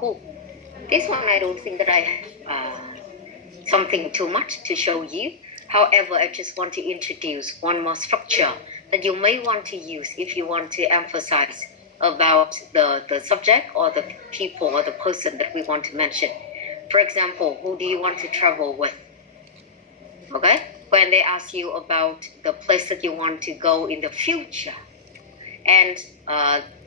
who. This one I don't think that I have something too much to show you. However, I just want to introduce one more structure that you may want to use if you want to emphasize about the subject or the people or the person that we want to mention. For example, who do you want to travel with? Okay? When they ask you about the place that you want to go in the future, and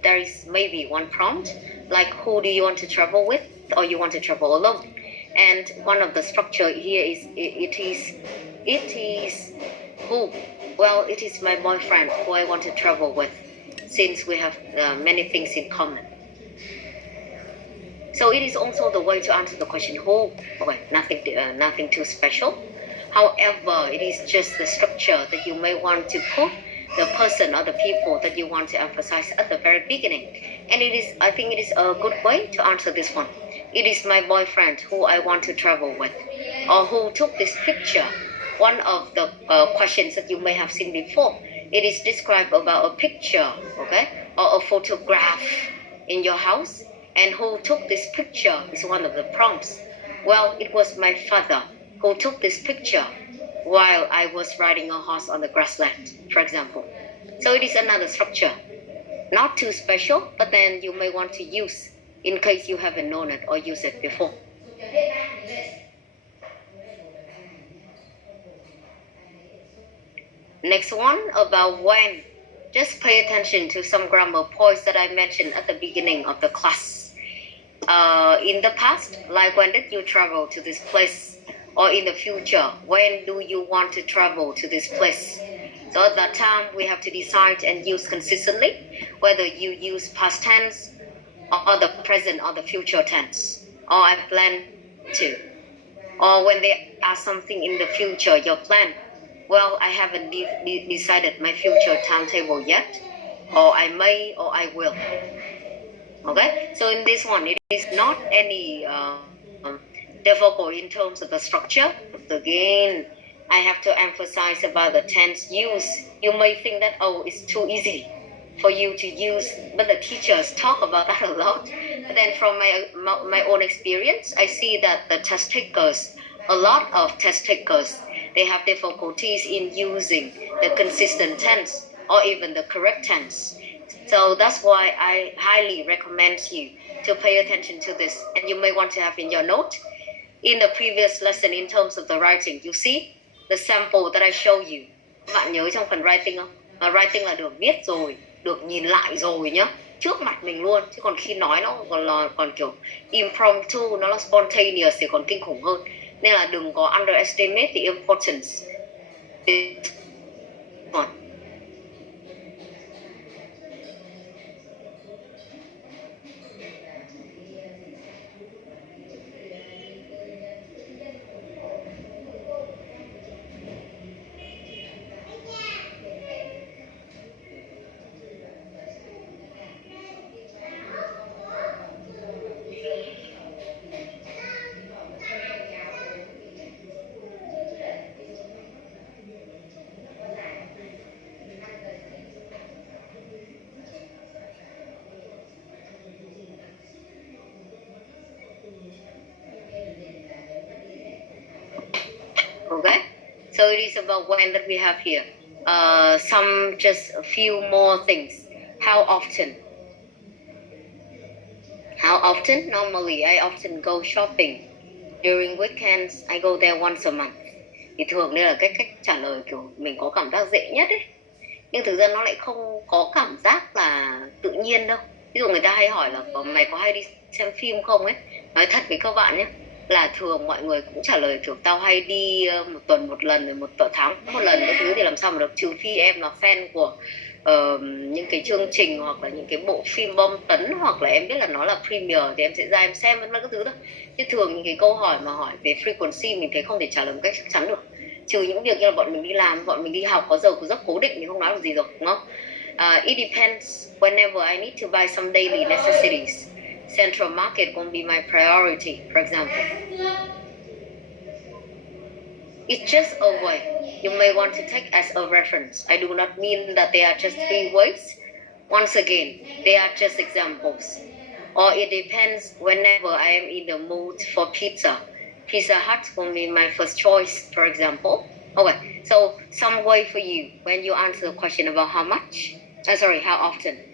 there is maybe one prompt, like who do you want to travel with, or you want to travel alone? And one of the structure here is it is who. Well, it is my boyfriend who I want to travel with, since we have many things in common. So it is also the way to answer the question who. Okay, nothing too special. However, it is just the structure that you may want to put the person or the people that you want to emphasize at the very beginning. And I think it is a good way to answer this one. It is my boyfriend who I want to travel with, or who took this picture. One of the questions that you may have seen before, it is described about a picture, okay, or a photograph in your house, and who took this picture is one of the prompts. Well, it was my father who took this picture while I was riding a horse on the grassland, for example. So it is another structure, not too special, but then you may want to use in case you haven't known it or used it before. Next one, about when. Just pay attention to some grammar points that I mentioned at the beginning of the class. In the past, like when did you travel to this place? Or in the future, when do you want to travel to this place? So at that time, we have to decide and use consistently whether you use past tense or the present or the future tense. Or I plan to. Or when they ask something in the future, your plan. Well, I haven't decided my future timetable yet. Or I may or I will. Okay? So in this one, it is not any difficult in terms of the structure. Again, I have to emphasize about the tense use. You may think that, oh, it's too easy for you to use, but the teachers talk about that a lot. But then from my own experience, I see that the test takers, a lot of test takers, they have difficulties in using the consistent tense or even the correct tense. So that's why I highly recommend you to pay attention to this. And you may want to have in your note, in the previous lesson in terms of the writing, you see the sample that I show you. Các bạn nhớ trong phần writing không? Writing là được viết rồi, được nhìn lại rồi nhá, trước mặt mình luôn. Chứ còn khi nói nó còn kiểu impromptu, nó là spontaneous thì còn kinh khủng hơn. Nên là đừng có underestimate the importance. Okay, so it is about when that we have here. Just a few more things. How often? How often? Normally, I often go shopping. During weekends, I go there once a month. Thì thường đây là cách trả lời kiểu mình có cảm giác dễ nhất ấy. Nhưng thực ra nó lại không có cảm giác là tự nhiên đâu. Ví dụ người ta hay hỏi là mày có hay đi xem phim không ấy. Nói thật với các bạn nhé, là thường mọi người cũng trả lời kiểu tao hay đi một tuần một lần, rồi một tháng một lần cái thứ, thì làm sao mà được, trừ phi em là fan của những cái chương trình hoặc là những cái bộ phim bom tấn, hoặc là em biết là nó là premiere thì em sẽ ra em xem vân vân các thứ thôi. Chứ thường những cái câu hỏi mà hỏi về frequency mình thấy không thể trả lời một cách chắc chắn được, trừ những việc như là bọn mình đi làm, bọn mình đi học có giờ có giấc cố định thì không nói được gì rồi, đúng không? It depends. Whenever I need to buy some daily necessities, Central Market won't be my priority, for example. It's just a way. You may want to take as a reference. I do not mean that they are just 3 ways. Once again, they are just examples. Or it depends whenever I am in the mood for pizza. Pizza Hut will be my first choice, for example. Okay, so some way for you when you answer the question about how much, how often.